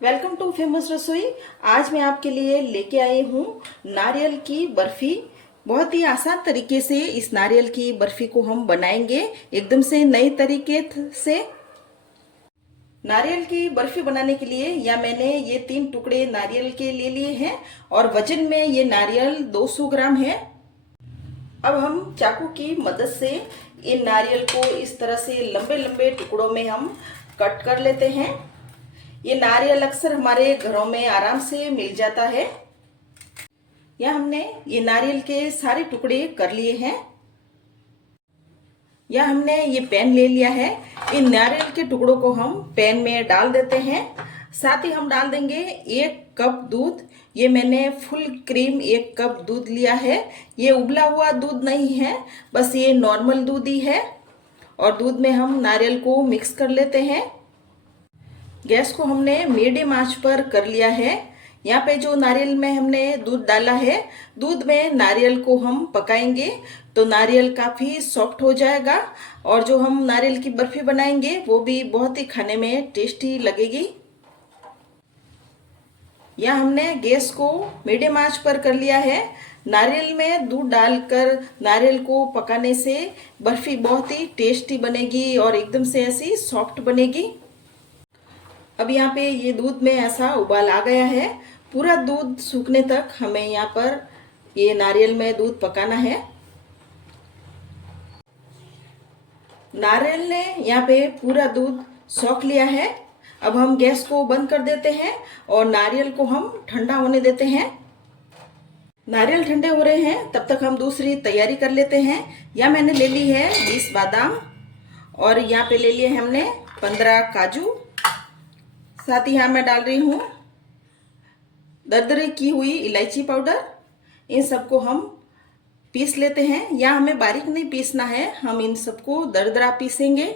Welcome two famous रसोई। आज मैं आपके लिए लेके आई हूँ नारियल की बर्फी। बहुत ही आसान तरीके से इस नारियल की बर्फी को हम बनाएंगे, एकदम से नए तरीके से। नारियल की बर्फी बनाने के लिए मैंने ये 3 टुकड़े नारियल के ले लिए हैं और वजन में ये नारियल 200 ग्राम है। अब हम चाकू की मदद से इन नारियल को इस तरह से लंबे लंबे टुकड़ों में हम कट कर लेते हैं। ये नारियल अक्सर हमारे घरों में आराम से मिल जाता है। यह हमने ये नारियल के सारे टुकड़े कर लिए हैं। यह हमने ये पैन ले लिया है। इन नारियल के टुकड़ों को हम पैन में डाल देते हैं। साथ ही हम डाल देंगे 1 कप दूध। ये मैंने फुल क्रीम 1 कप दूध लिया है। ये उबला हुआ दूध नहीं है, बस ये नॉर्मल दूध ही है। और दूध में हम नारियल को मिक्स कर लेते हैं। गैस को हमने मीडियम आंच पर कर लिया है। यहाँ पे जो नारियल में हमने दूध डाला है, दूध में नारियल को हम पकाएंगे तो नारियल काफ़ी सॉफ्ट हो जाएगा और जो हम नारियल की बर्फी बनाएंगे वो भी बहुत ही खाने में टेस्टी लगेगी। यहाँ हमने गैस को मीडियम आंच पर कर लिया है। नारियल में दूध डालकर नारियल को पकाने से बर्फी बहुत ही टेस्टी बनेगी और एकदम से ऐसी सॉफ्ट बनेगी। अब यहाँ पे ये दूध में ऐसा उबाल आ गया है। पूरा दूध सूखने तक हमें यहाँ पर ये नारियल में दूध पकाना है। नारियल ने यहाँ पे पूरा दूध सोख लिया है। अब हम गैस को बंद कर देते हैं और नारियल को हम ठंडा होने देते हैं। नारियल ठंडे हो रहे हैं, तब तक हम दूसरी तैयारी कर लेते हैं। यहाँ मैंने ले ली है 20 बादाम और यहाँ पे ले लिए हमने 15 काजू। साथ ही यहाँ मैं डाल रही हूँ दरदरे की हुई इलायची पाउडर। इन सबको हम पीस लेते हैं। या हमें बारीक नहीं पीसना है, हम इन सबको दरदरा पीसेंगे।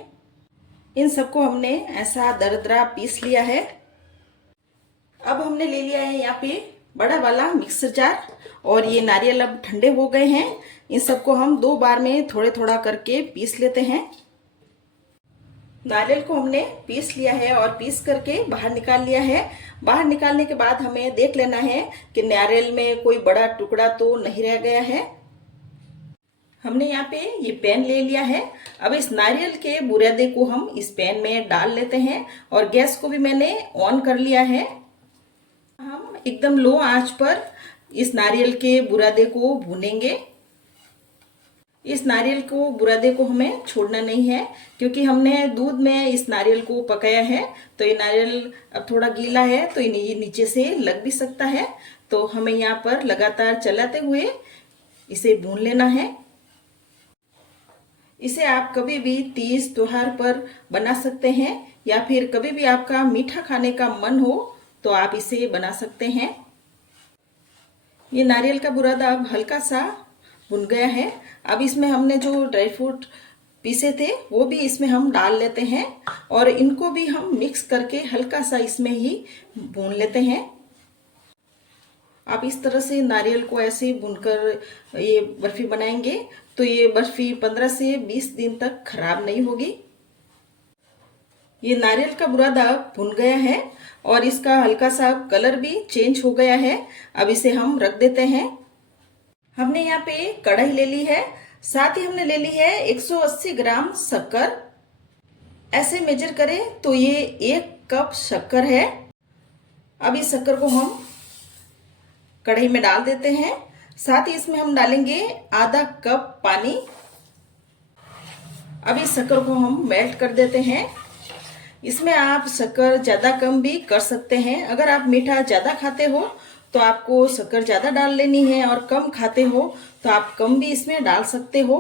इन सबको हमने ऐसा दरदरा पीस लिया है। अब हमने ले लिया है यहाँ पे बड़ा वाला मिक्सर जार और ये नारियल अब ठंडे हो गए हैं। इन सबको हम 2 बार में थोड़े थोड़ा करके पीस लेते हैं। नारियल को हमने पीस लिया है और पीस करके बाहर निकाल लिया है। बाहर निकालने के बाद हमें देख लेना है कि नारियल में कोई बड़ा टुकड़ा तो नहीं रह गया है। हमने यहाँ पे ये पैन ले लिया है। अब इस नारियल के बुरादे को हम इस पैन में डाल लेते हैं और गैस को भी मैंने ऑन कर लिया है। हम एकदम लो आंच पर इस नारियल के बुरादे को भूनेंगे। इस नारियल को बुरादे को हमें छोड़ना नहीं है, क्योंकि हमने दूध में इस नारियल को पकाया है तो ये नारियल अब थोड़ा गीला है तो ये नीचे से लग भी सकता है। तो हमें यहाँ पर लगातार चलाते हुए इसे भून लेना है। इसे आप कभी भी तीज त्योहार पर बना सकते हैं या फिर कभी भी आपका मीठा खाने का मन हो तो आप इसे बना सकते हैं। ये नारियल का बुरादा अब हल्का सा भुन गया है। अब इसमें हमने जो ड्राई फ्रूट पीसे थे वो भी इसमें हम डाल लेते हैं और इनको भी हम मिक्स करके हल्का सा इसमें ही भून लेते हैं। आप इस तरह से नारियल को ऐसे भूनकर ये बर्फी बनाएंगे तो ये बर्फी 15 से 20 दिन तक खराब नहीं होगी। ये नारियल का बुरादा भुन गया है और इसका हल्का सा कलर भी चेंज हो गया है। अब इसे हम रख देते हैं। हमने यहाँ पे कढ़ाई ले ली है। साथ ही हमने ले ली है 180 ग्राम शक्कर। ऐसे मेजर करें तो ये 1 कप शक्कर है। अब इस शक्कर को हम कढ़ाई में डाल देते हैं। साथ ही इसमें हम डालेंगे आधा कप पानी। अब इस शक्कर को हम मेल्ट कर देते हैं। इसमें आप शक्कर ज़्यादा कम भी कर सकते हैं। अगर आप मीठा ज़्यादा खाते हो तो आपको शक्कर ज़्यादा डाल लेनी है और कम खाते हो तो आप कम भी इसमें डाल सकते हो।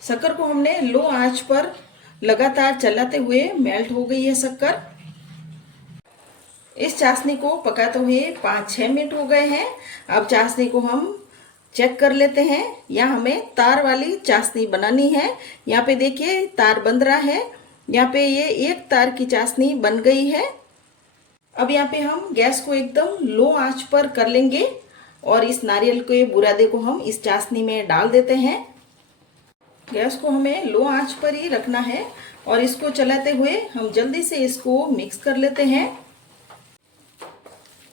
शक्कर को हमने लो आंच पर लगातार चलाते हुए मेल्ट हो गई है शक्कर। इस चाशनी को पकाते हुए 5-6 मिनट हो गए हैं। अब चाशनी को हम चेक कर लेते हैं। यहाँ हमें तार वाली चाशनी बनानी है। यहाँ पे देखिए तार बन रहा है। यहाँ पे ये 1 तार की चाशनी बन गई है। अब यहाँ पे हम गैस को एकदम लो आंच पर कर लेंगे और इस नारियल के बुरादे को हम इस चाशनी में डाल देते हैं। गैस को हमें लो आंच पर ही रखना है और इसको चलाते हुए हम जल्दी से इसको मिक्स कर लेते हैं।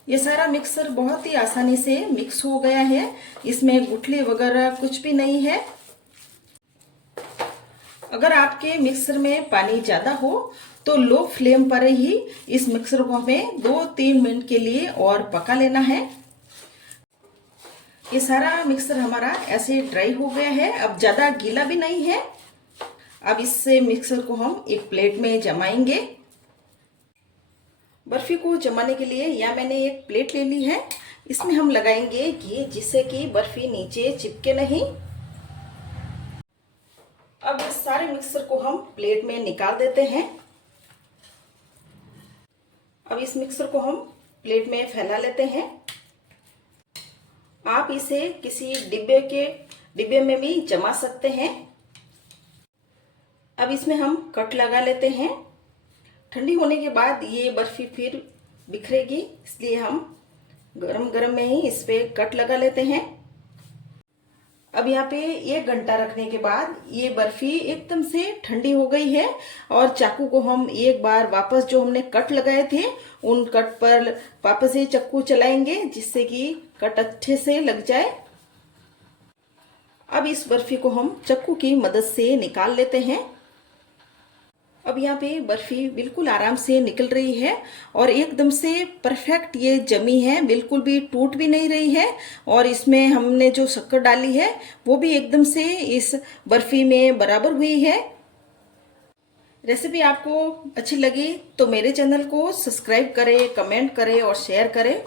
ये सारा मिक्सर बहुत ही आसानी से मिक्स हो गया है, इसमें गुठली वगैरह कुछ भी नहीं है। अगर आपके मिक्सर में पानी ज़्यादा हो तो लो फ्लेम पर ही इस मिक्सर को हमें 2-3 मिनट के लिए और पका लेना है। ये सारा मिक्सर हमारा ऐसे ड्राई हो गया है, अब ज़्यादा गीला भी नहीं है। अब इससे मिक्सर को हम एक प्लेट में जमाएंगे। बर्फी को जमाने के लिए यहाँ मैंने एक प्लेट ले ली है, इसमें हम लगाएंगे घी जिससे कि बर्फी नीचे चिपके नहीं। अब इस सारे मिक्सर को हम प्लेट में निकाल देते हैं। अब इस मिक्सर को हम प्लेट में फैला लेते हैं। आप इसे किसी डिब्बे में भी जमा सकते हैं। अब इसमें हम कट लगा लेते हैं। ठंडी होने के बाद ये बर्फी फिर बिखरेगी, इसलिए हम गरम गरम में ही इस पे कट लगा लेते हैं। अब यहाँ पे 1 घंटा रखने के बाद ये बर्फी एकदम से ठंडी हो गई है और चाकू को हम एक बार वापस जो हमने कट लगाए थे उन कट पर वापस से चाकू चलाएंगे जिससे कि कट अच्छे से लग जाए। अब इस बर्फी को हम चाकू की मदद से निकाल लेते हैं। अब यहाँ पे बर्फी बिल्कुल आराम से निकल रही है और एकदम से परफेक्ट ये जमी है, बिल्कुल भी टूट भी नहीं रही है। और इसमें हमने जो शक्कर डाली है वो भी एकदम से इस बर्फी में बराबर हुई है। रेसिपी आपको अच्छी लगी तो मेरे चैनल को सब्सक्राइब करें, कमेंट करें और शेयर करें।